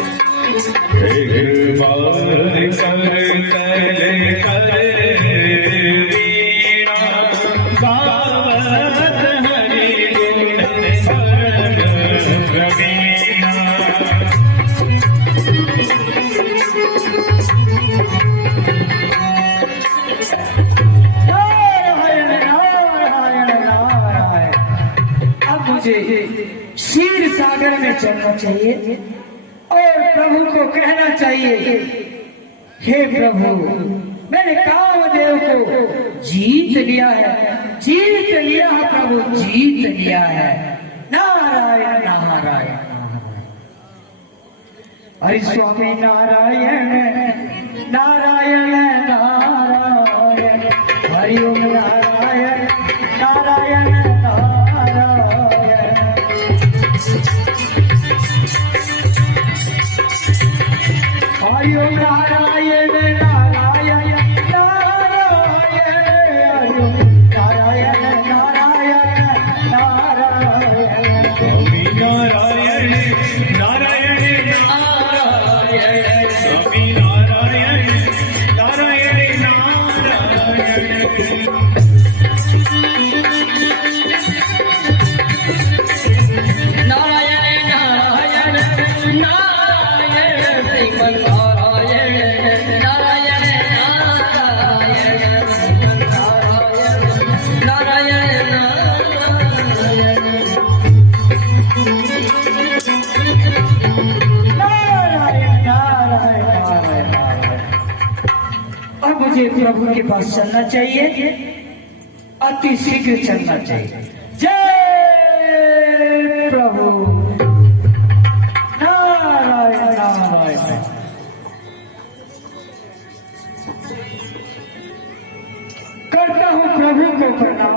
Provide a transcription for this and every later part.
एक बार कर कर वीणा गावत हरि गुण प्रवीणा। अब मुझे क्षीर सागर में चलना चाहिए और प्रभु को कहना चाहिए, हे प्रभु मैंने कामदेव को जीत लिया है, जीत लिया है प्रभु, जीत लिया है। नारायण नारायण हरि स्वामी नारायण नारायण नारायण हरि ओम नारायण नारायण नारायण। हरि ओम नारायण नारायण नारायण हरि ओम नारायण नारायण नारायण। स्वामी नारायण नारायण नारायण स्वामी नारायण नारायण नारायण। मुझे प्रभु के पास चलना चाहिए, अति शीघ्र चलना चाहिए। जय प्रभु नारायण नारायण। करता हूँ प्रभु को प्रणाम।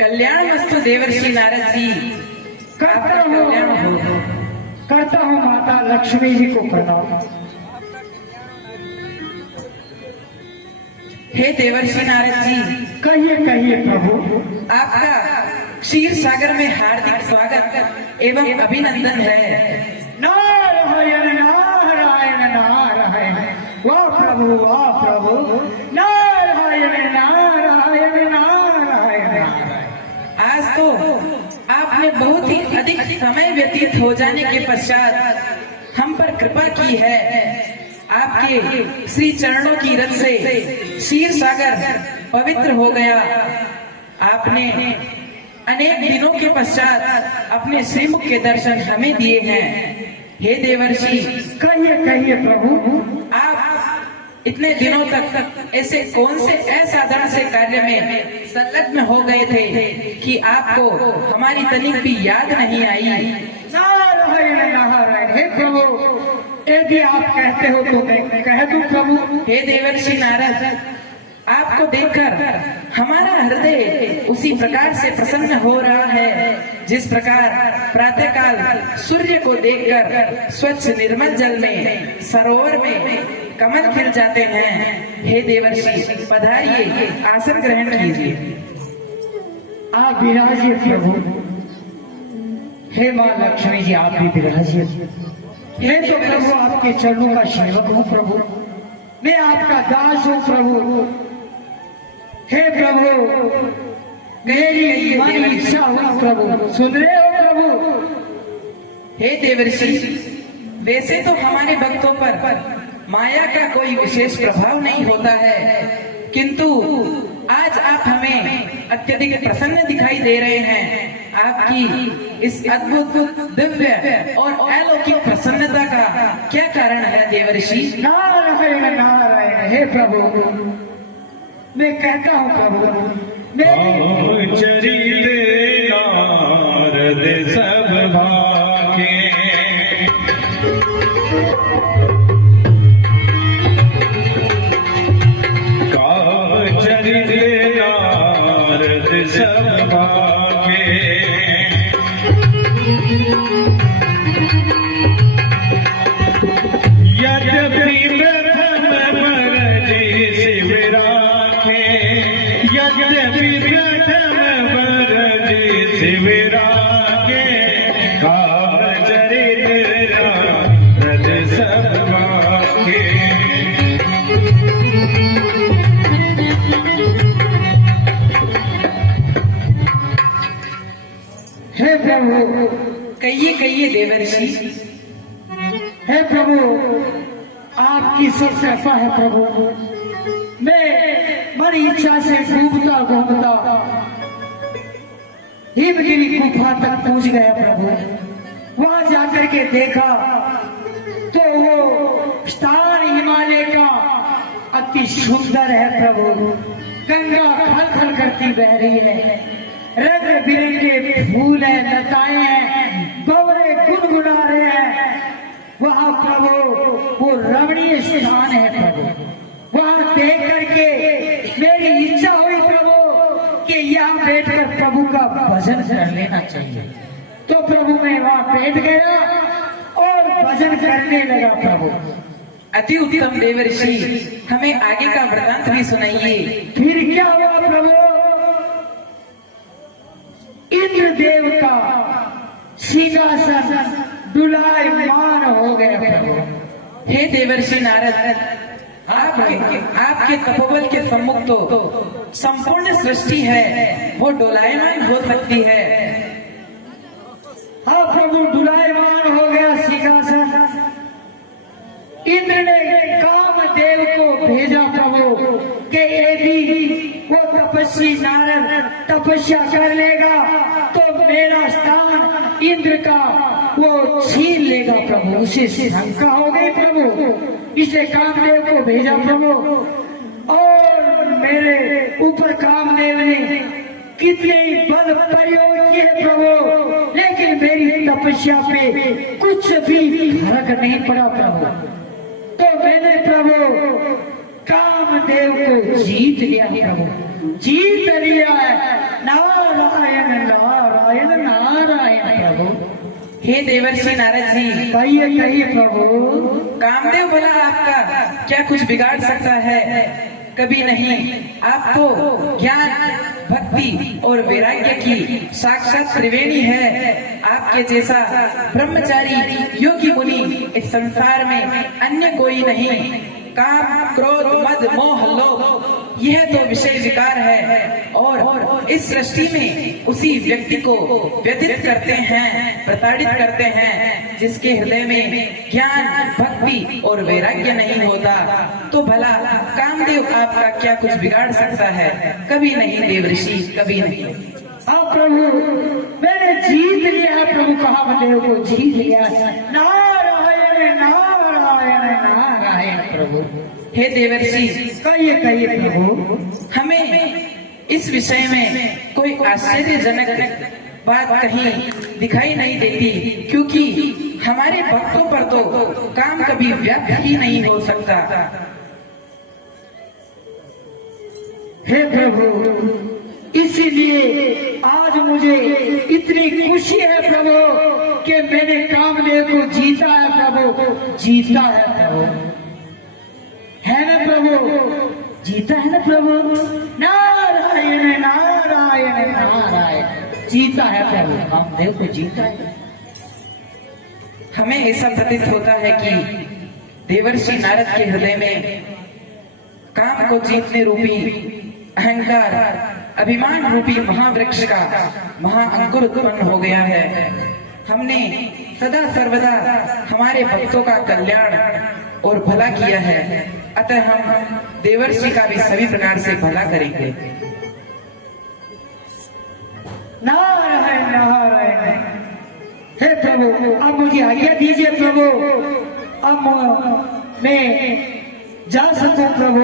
कल्याण वस्तु देवर्षि नारद जी। करता हूँ माता लक्ष्मी जी को प्रणाम। हे देवर्षि नारद जी, कहिए कहिए प्रभु। आपका क्षीर सागर में हार्दिक स्वागत एवं अभिनंदन है। नारायण नारायण नारायण। वाह प्रभु वाह प्रभु। नारायण नारायण नारायण। आज तो आपने बहुत ही अधिक समय व्यतीत हो जाने के पश्चात हम पर कृपा की है। आपके श्री चरणों की रज से क्षीर सागर पवित्र हो गया। आपने अनेक दिनों के पश्चात अपने श्रीमुख के दर्शन हमें दिए हैं। हे देवर्षि, कहिए कहिए प्रभु। आप इतने दिनों तक ऐसे कौन से असाधारण से कार्य में संलग्न हो गए थे कि आपको हमारी तनिक भी याद नहीं आई। नारायण नारायण। हे प्रभु यदि आप कहते हो तो मैं कह दूं प्रभु। हे देवर्षि नारद, आपको देखकर हमारा हृदय उसी प्रकार से प्रसन्न हो रहा है जिस प्रकार प्रातःकाल सूर्य को देखकर स्वच्छ निर्मल जल में सरोवर में कमल खिल जाते हैं। हे देवर्षि, पधारिए, आसन ग्रहण कीजिए। आप विराजिए प्रभु। हे माँ लक्ष्मी जी आप भी विराजिए। मैं तो प्रभु आपके चरणों का सेवक हूँ प्रभु, मैं आपका दास हूँ प्रभु। हे प्रभु मेरी मन इच्छा हुई प्रभु, सुन रहे हो प्रभु। हे देवर्षि, वैसे तो हमारे भक्तों पर माया का कोई विशेष प्रभाव नहीं होता है, किंतु आज आप हमें अत्यधिक प्रसन्न दिखाई दे रहे हैं। आपकी इस अद्भुत दिव्य और अलौकिक प्रसन्नता का क्या कारण है देवर्षि? नारायण नारायण। हे प्रभु मैं कहता हूँ प्रभु, चरित नारद सब भागे सब भागे यद्यपि प्रथम बरजी शिव राखे, यद्यपि प्रथम बरजी शिव राखे कहिए देवर्षि। हे प्रभु, आपकी सब कृपा है प्रभु। मैं बड़ी इच्छा से घूमता घूमता हिमगिरी गुफा तक पहुंच गया प्रभु। वहां जाकर के देखा तो वो स्थान हिमालय का अति सुंदर है प्रभु। गंगा खल खल करती बह रही है, रंग बिरंगे फूल है, लताएं हैं, भंवरे गुनगुना रहे हैं। वहां प्रभु वो रमणीय स्थान है प्रभु। वहां देख करके मेरी इच्छा हुई प्रभु कि यहाँ बैठकर प्रभु का भजन कर लेना चाहिए। तो प्रभु मैं वहां बैठ गया और भजन करने लगा प्रभु। अति उत्तम देवर्षि, हमें आगे का वृतांत भी सुनाइए। फिर क्या हुआ प्रभु? इंद्रदेव का सिंहासन डुलायमान हो गया प्रभु। हे देवर्षि नारद, आपके तपोबल के सम्मुख तो संपूर्ण सृष्टि है, वो डोलायमान हो सकती है। हाँ प्रभु, डुलायमान हो गया सिंहासन। इंद्र ने कामदेव को भेजा प्रभु कि यदि वो तपस्वी नारद तपस्या कर लेगा तो मेरा स्थान इंद्र का वो छीन लेगा प्रभु। उसे शंका हो गई प्रभु, इसलिए कामदेव को भेजा प्रभु। और मेरे ऊपर कामदेव ने कितने बल प्रयोग किए प्रभु, लेकिन मेरी तपस्या पे कुछ भी फर्क नहीं पड़ा प्रभु। तो मैंने प्रभु कामदेव को जीत लिया प्रभु, जीत लिया है। नारायण नारायण नारायण प्रभु। हे देवर्षि नारद जी, कहिए प्रभु। कामदेव बोला आपका क्या कुछ बिगाड़ सकता है? कभी नहीं। आप तो ज्ञान, भक्ति और वैराग्य की साक्षात त्रिवेणी है। आपके जैसा ब्रह्मचारी योगी मुनि इस संसार में अन्य कोई नहीं। काम, क्रोध, मद, मोह, लोभ यह तो विषय विकार है और इस सृष्टि में उसी व्यक्ति को व्यतीत करते हैं, प्रताड़ित करते हैं जिसके हृदय में ज्ञान, भक्ति और वैराग्य नहीं होता। तो भला कामदेव आपका क्या कुछ बिगाड़ सकता है? कभी नहीं देवर्षि, कभी नहीं। हाँ प्रभु, मैंने जीत लिया है प्रभु, कामदेव को जीत लिया है। नारायण नारायण नारायण प्रभु। हे देवर्षि, कहिए प्रभु। हमें इस विषय में कोई आश्चर्यजनक बात कहीं दिखाई नहीं देती, क्योंकि हमारे भक्तों पर तो काम कभी व्यर्थ ही नहीं हो सकता। हे प्रभु, इसीलिए आज मुझे इतनी खुशी है प्रभु कि मैंने कामदेव को जीता है प्रभु, जीता है प्रभु। है ना प्रभु, जीता है ना प्रभु। नारायण नारायण नारायण, जीता है प्रभु, कामदेव को जीता है। हमें ऐसा प्रतीत होता है कि देवर्षि नारद के हृदय में काम को जीतने रूपी अहंकार, अभिमान रूपी महावृक्ष का महाअंकुर उत्पन्न हो गया है। हमने सदा सर्वदा हमारे भक्तों का कल्याण और भला किया है, अतः हम देवर्षि का भी सभी प्रकार से भला करेंगे। नारायण नारायण। हे प्रभु, अब मुझे आज्ञा दीजिए प्रभु, अब मैं जा सकूं प्रभु,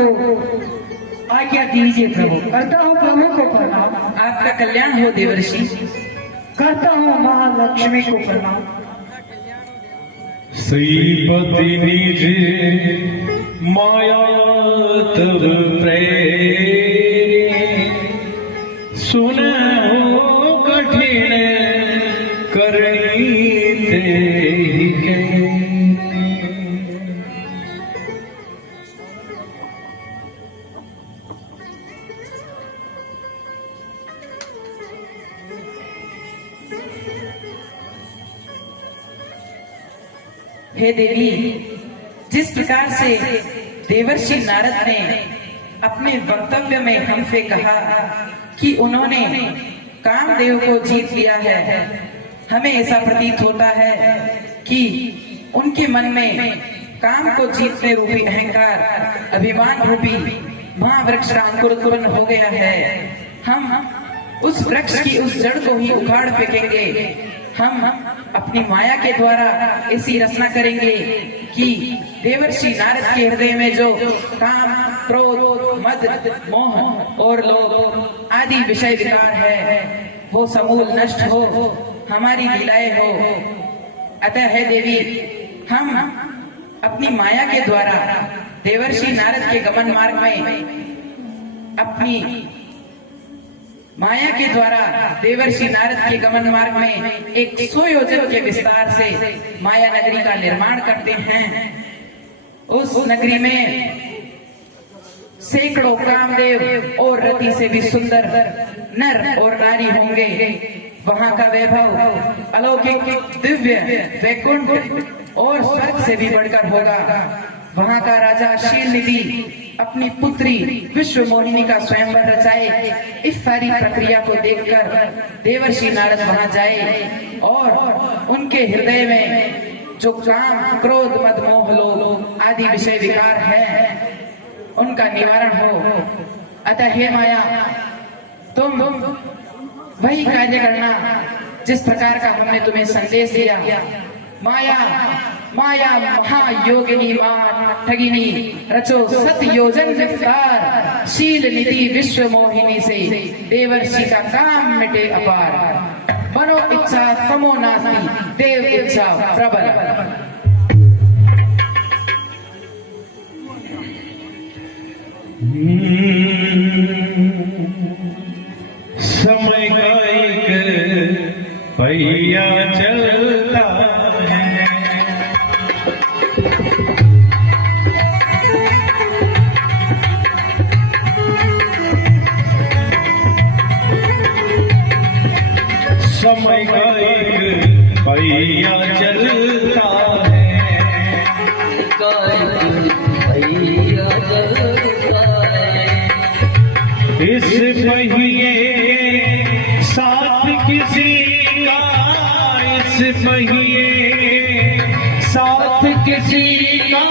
आज्ञा दीजिए प्रभु। करता हूँ प्रभु को प्रणाम। आपका कल्याण हो देवर्षि। करता हूँ महालक्ष्मी को प्रणाम। श्रीपति निज माया तब प्रेरे, सुनहु कठिन करनी तेहि कहे। हे देवी, जिस प्रकार से देवर्षि नारद ने अपने वक्तव्य में हमसे कहा कि उन्होंने कामदेव को जीत लिया है, हमें ऐसा प्रतीत होता है कि उनके मन में काम को जीतने रूपी अहंकार, अभिमान रूपी महावृक्ष का अंकुर उत्पन्न हो गया है। हम उस वृक्ष की उस जड़ को ही उखाड़ फेंकेंगे। हम अपनी माया के द्वारा ऐसी रचना करेंगे कि देवर्षि नारद के हृदय में जो काम, क्रोध, मद, मोह और लोभ आदि विषय विकार है वो समूल नष्ट हो, हमारी लीलाएं हो। अतः है देवी, हम अपनी माया के द्वारा देवर्षि नारद के गमन मार्ग में अपनी माया के द्वारा देवर्षि नारद के गमन मार्ग में एक 100 योजन के विस्तार से माया नगरी का निर्माण करते हैं। उस नगरी में सैकड़ों कामदेव और रति से भी सुंदर नर और नारी होंगे। वहां का वैभव अलौकिक, दिव्य, वैकुंठ और स्वर्ग से भी बढ़कर होगा। वहां का राजा शीलनिधि अपनी पुत्री विश्व मोहिनी का स्वयंवर रचाए। इस सारी प्रक्रिया को देखकर देवर्षि नारद वहां जाए और उनके हृदय में जो काम, क्रोध, मद, मोह, लोभ आदि विषय विकार है उनका निवारण हो। अतः हे माया, तुम वही कार्य करना जिस प्रकार का हमने तुम्हें संदेश दिया। माया माया महायोगिनी मान ठगिनी, रचो सत योजन विस्तार, शील निधि विश्व मोहिनी से देवर्षि का काम मिटे अपार। मनो इच्छा समो नास्ति, देव इच्छा प्रबल। समय का एक पहिया चलता है, समय का एक पहिया चलता है, इस पहिए साथ किसी का, इस पहिए साथ किसी का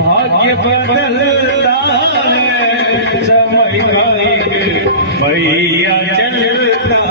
भाग्य बदलता है। समय का एक पहिया चलता